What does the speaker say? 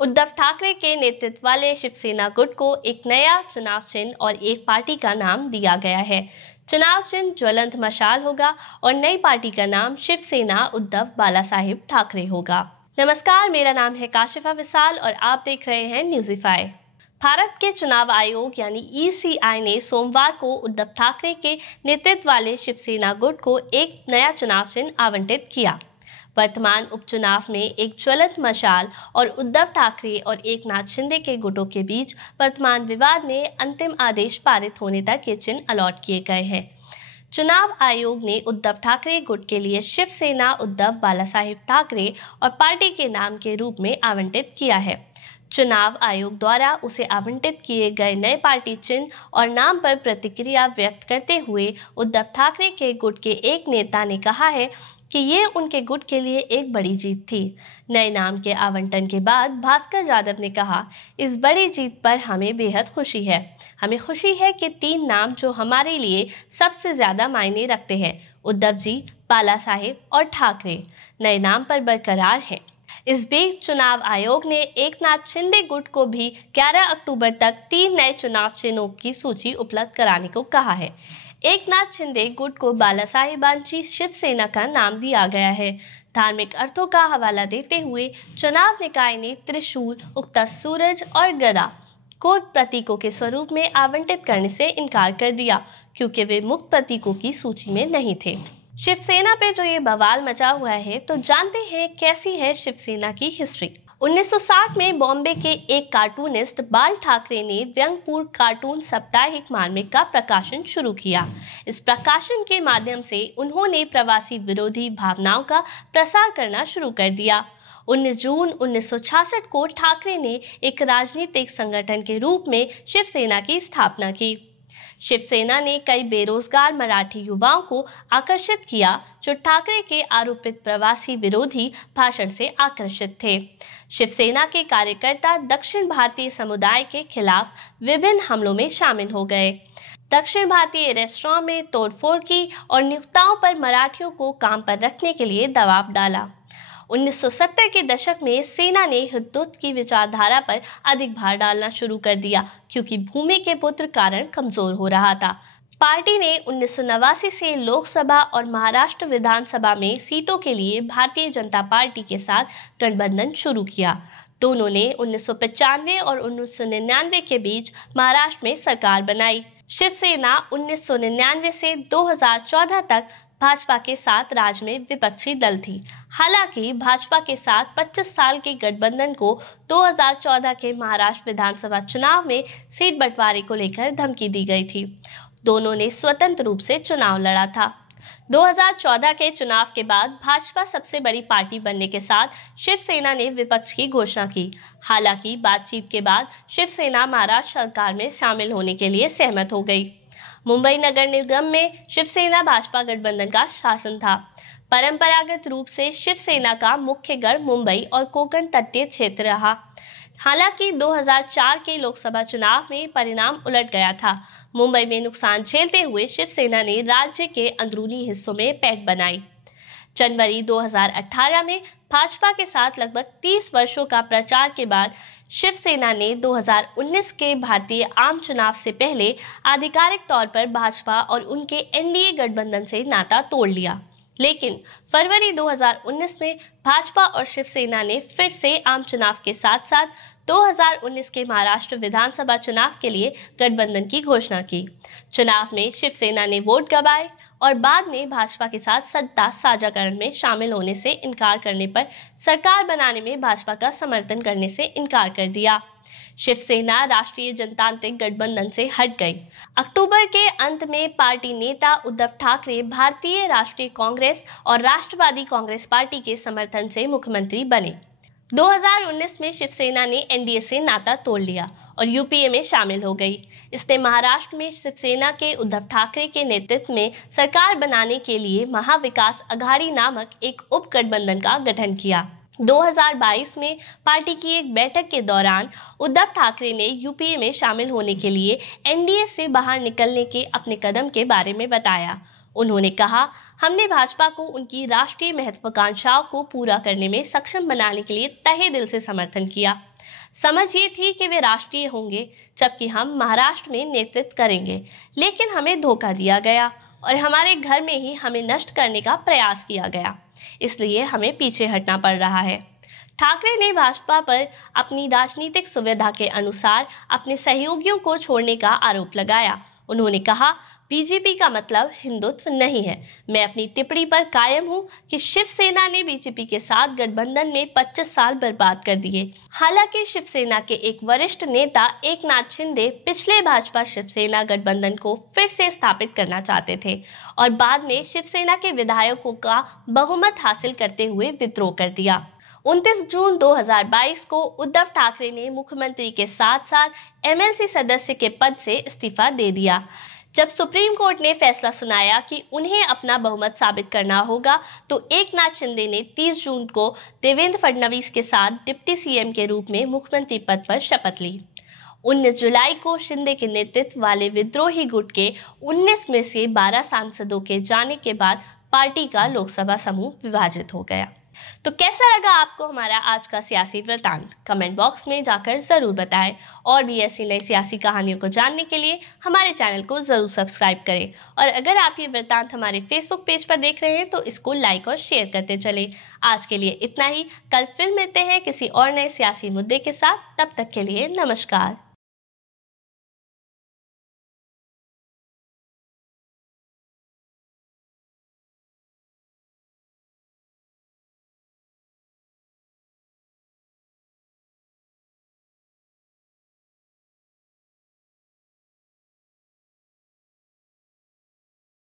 उद्धव ठाकरे के नेतृत्व वाले शिवसेना गुट को एक नया चुनाव चिन्ह और एक पार्टी का नाम दिया गया है। चुनाव चिन्ह ज्वलंत मशाल होगा और नई पार्टी का नाम शिवसेना उद्धव बालासाहेब ठाकरे होगा। नमस्कार, मेरा नाम है काशिफा विशाल और आप देख रहे हैं न्यूज़ीफाई। भारत के चुनाव आयोग यानी ECI ने सोमवार को उद्धव ठाकरे के नेतृत्व वाले शिवसेना गुट को एक नया चुनाव चिन्ह आवंटित किया। वर्तमान उपचुनाव में एक ज्वलंत मशाल और उद्धव ठाकरे और एकनाथ शिंदे के गुटों के बीच वर्तमान विवाद में अंतिम आदेश पारित होने तक ये चिन्ह अलॉट किए गए हैं। चुनाव आयोग ने उद्धव ठाकरे गुट के लिए शिवसेना उद्धव बालासाहेब ठाकरे और पार्टी के नाम के रूप में आवंटित किया है। चुनाव आयोग द्वारा उसे आवंटित किए गए नए पार्टी चिन्ह और नाम पर प्रतिक्रिया व्यक्त करते हुए उद्धव ठाकरे के गुट के एक नेता ने कहा है कि ये उनके गुट के लिए एक बड़ी जीत थी। नए नाम के आवंटन के बाद भास्कर जाधव ने कहा, इस बड़ी जीत पर हमें बेहद खुशी है। हमें खुशी है कि 3 नाम जो हमारे लिए सबसे ज्यादा मायने रखते हैं, उद्धव जी, बालासाहेब और ठाकरे, नए नाम पर बरकरार हैं। इस बीच चुनाव आयोग ने एकनाथ शिंदे गुट को भी 11 अक्टूबर तक 3 नए चुनाव चिन्हों की सूची उपलब्ध कराने को कहा है। एकनाथ शिंदे गुट को बालासाहेबांची शिवसेना का नाम दिया गया है। धार्मिक अर्थों का हवाला देते हुए चुनाव निकाय ने त्रिशूल, उगता सूरज और गदा को प्रतीकों के स्वरूप में आवंटित करने से इनकार कर दिया, क्योंकि वे मुक्त प्रतीकों की सूची में नहीं थे। शिवसेना पे जो ये बवाल मचा हुआ है, तो जानते हैं कैसी है शिवसेना की हिस्ट्री। 1960 में बॉम्बे के एक कार्टूनिस्ट बाल ठाकरे ने व्यंग्यपूर्ण कार्टून साप्ताहिक मार्मिक का प्रकाशन शुरू किया। इस प्रकाशन के माध्यम से उन्होंने प्रवासी विरोधी भावनाओं का प्रसार करना शुरू कर दिया। 19 जून 1966 को ठाकरे ने एक राजनीतिक संगठन के रूप में शिवसेना की स्थापना की। शिवसेना ने कई बेरोजगार मराठी युवाओं को आकर्षित किया, जो ठाकरे के आरोपित प्रवासी विरोधी भाषण से आकर्षित थे। शिवसेना के कार्यकर्ता दक्षिण भारतीय समुदाय के खिलाफ विभिन्न हमलों में शामिल हो गए। दक्षिण भारतीय रेस्टोरेंट में तोड़फोड़ की और नियोक्ताओं पर मराठियों को काम पर रखने के लिए दबाव डाला। 1970 के दशक में सेना ने हिंदुत्व की विचारधारा पर अधिक भार डालना शुरू कर दिया, क्योंकि भूमि के पुत्र कारण कमजोर हो रहा था। पार्टी ने 1989 से लोकसभा और महाराष्ट्र विधानसभा में सीटों के लिए भारतीय जनता पार्टी के साथ गठबंधन शुरू किया। दोनों ने 1995 और 1999 के बीच महाराष्ट्र में सरकार बनाई। शिवसेना 1999 से 2014 तक भाजपा के साथ राज्य में विपक्षी दल थी। हालांकि भाजपा के साथ 25 साल के गठबंधन को 2014 के महाराष्ट्र विधानसभा चुनाव में सीट बंटवारे को लेकर धमकी दी गई थी। दोनों ने स्वतंत्र रूप से चुनाव लड़ा था। 2014 के चुनाव के बाद भाजपा सबसे बड़ी पार्टी बनने के साथ शिवसेना ने विपक्ष की घोषणा की। हालांकि बातचीत के बाद शिवसेना महाराष्ट्र सरकार में शामिल होने के लिए सहमत हो गई। मुंबई नगर निगम में शिवसेना भाजपा गठबंधन का शासन था। परंपरागत रूप से शिवसेना का मुख्य गढ़ मुंबई और कोंकण तटीय क्षेत्र रहा। हालांकि 2004 के लोकसभा चुनाव में परिणाम उलट गया था। मुंबई में नुकसान झेलते हुए शिवसेना ने राज्य के अंदरूनी हिस्सों में पैठ बनाई। जनवरी 2018 में भाजपा के साथ लगभग 30 वर्षों का प्रचार के बाद शिवसेना ने 2019 के भारतीय आम चुनाव से पहले आधिकारिक तौर पर भाजपा और उनके NDA गठबंधन से नाता तोड़ लिया। लेकिन फरवरी 2019 में भाजपा और शिवसेना ने फिर से आम चुनाव के साथ साथ 2019 के महाराष्ट्र विधानसभा चुनाव के लिए गठबंधन की घोषणा की। चुनाव में शिवसेना ने वोट गंवाए और बाद में भाजपा के साथ सत्ता साझाकरण में शामिल होने से इनकार करने पर सरकार बनाने में भाजपा का समर्थन करने से इनकार कर दिया। शिवसेना राष्ट्रीय जनतांत्रिक गठबंधन से हट गई। अक्टूबर के अंत में पार्टी नेता उद्धव ठाकरे भारतीय राष्ट्रीय कांग्रेस और राष्ट्रवादी कांग्रेस पार्टी के समर्थन से मुख्यमंत्री बने। 2019 में शिवसेना ने NDA से नाता तोड़ लिया और UPA में शामिल हो गई। इसने महाराष्ट्र में शिवसेना के उद्धव ठाकरे के नेतृत्व में सरकार बनाने के लिए महाविकास अघाड़ी नामक एक उप गठबंधन का गठन किया। 2022 में पार्टी की एक बैठक के दौरान उद्धव ठाकरे ने UPA में शामिल होने के लिए NDA से बाहर निकलने के अपने कदम के बारे में बताया। उन्होंने कहा, हमने भाजपा को उनकी राष्ट्रीय महत्वाकांक्षाओं को पूरा करने में सक्षम बनाने के लिए तहे दिल से समर्थन किया। समझ ये थी कि वे राष्ट्रीय होंगे जबकि हम महाराष्ट्र में नेतृत्व करेंगे, लेकिन हमें धोखा दिया गया और हमारे घर में ही हमें नष्ट करने का प्रयास किया गया। इसलिए हमें पीछे हटना पड़ रहा है। ठाकरे ने भाजपा पर अपनी राजनीतिक सुविधा के अनुसार अपने सहयोगियों को छोड़ने का आरोप लगाया। उन्होंने कहा, बीजेपी का मतलब हिंदुत्व नहीं है। मैं अपनी टिप्पणी पर कायम हूं कि शिवसेना ने बीजेपी के साथ गठबंधन में 25 साल बर्बाद कर दिए। हालांकि शिवसेना के एक वरिष्ठ नेता एकनाथ शिंदे पिछले भाजपा शिवसेना गठबंधन को फिर से स्थापित करना चाहते थे और बाद में शिवसेना के विधायकों का बहुमत हासिल करते हुए विद्रोह कर दिया। 29 जून 2022 को उद्धव ठाकरे ने मुख्यमंत्री के साथ साथ एमएलसी सदस्य के पद से इस्तीफा दे दिया। जब सुप्रीम कोर्ट ने फैसला सुनाया कि उन्हें अपना बहुमत साबित करना होगा, तो एकनाथ शिंदे ने 30 जून को देवेंद्र फडणवीस के साथ डिप्टी सीएम के रूप में मुख्यमंत्री पद पर शपथ ली। 19 जुलाई को शिंदे के नेतृत्व वाले विद्रोही गुट के 19 में से 12 सांसदों के जाने के बाद पार्टी का लोकसभा समूह विभाजित हो गया। तो कैसा लगा आपको हमारा आज का सियासी वृतांत? कमेंट बॉक्स में जाकर जरूर बताएं और भी ऐसी नई सियासी कहानियों को जानने के लिए हमारे चैनल को जरूर सब्सक्राइब करें। और अगर आप ये वृतांत हमारे फेसबुक पेज पर देख रहे हैं तो इसको लाइक और शेयर करते चलें। आज के लिए इतना ही। कल फिर मिलते हैं किसी और नए सियासी मुद्दे के साथ। तब तक के लिए नमस्कार।